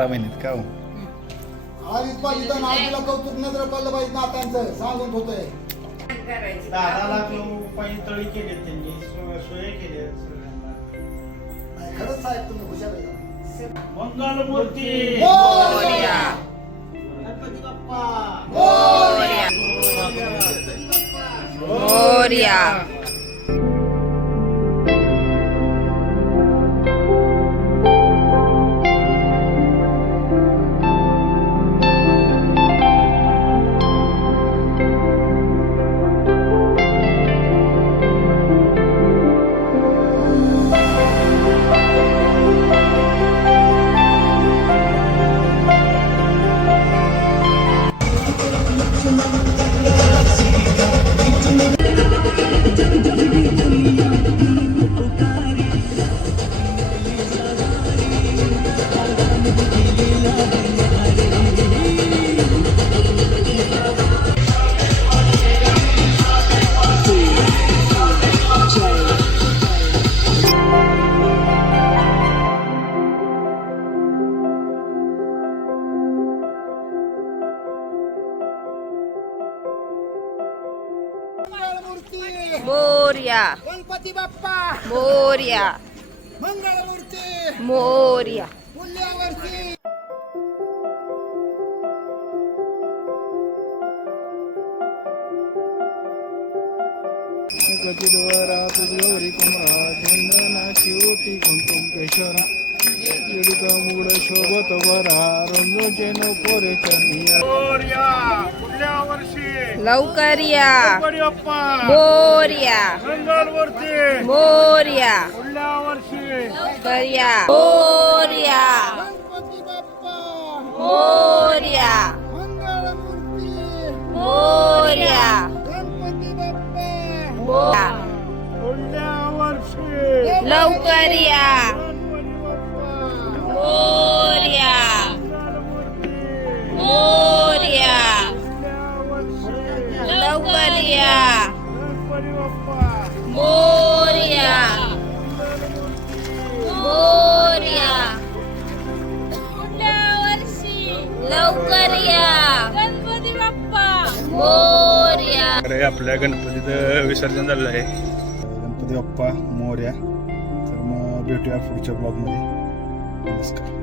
11 महिन्यात का हो? आधीच पाहिजे नातीला कौतुक नजर पडलं पाहिजे नातांचं सांगून होतंय. 10 लाख रुपये तळी केले त्यांनी सोय केले सगळ्यांना. खरंच साहेब तुम्ही हुशार आहे. मंगलमूर्ती मोरया. गणपती बाप्पा मोरया. मोरया. मोरया. गणपती बाप्पा मोरया. मंगळमूर्ती मोरया. पुण्यावरती. गतिद्वारा तुझ्यावरी कुमरा चंदनाची ओटी कुंकुम केशरा येडुका मुगड शोभत वरा रंजोचे नकोरे चंदिया. मोरया. पुढल्या वर्षी लवकर या. गणपती बाप्पा मोरया. मंगलमूर्ती मोरया. पुढल्या वर्षी लवकर या. मोरया. गणपती बाप्पा मोरया. मंगळमूर्ती मोरया. गणपती बाप्पा मोरया. पुढल्या वर्षी लवकर या. गणपती बाप्पा मोरया. मंगलमूर्ती मोरया. पुढल्या वर्षी लवकर या. गणपती बाप्पा मोरया. मोरया. पुढल्या वर्षी लवकर या. गणपती बाप्पा मोरया. अरे आपल्या गणपतीचं विसर्जन झालेलं आहे. गणपती बाप्पा मोरया. तर मग भेटूया पुढच्या ब्लॉगमध्ये. नमस्कार.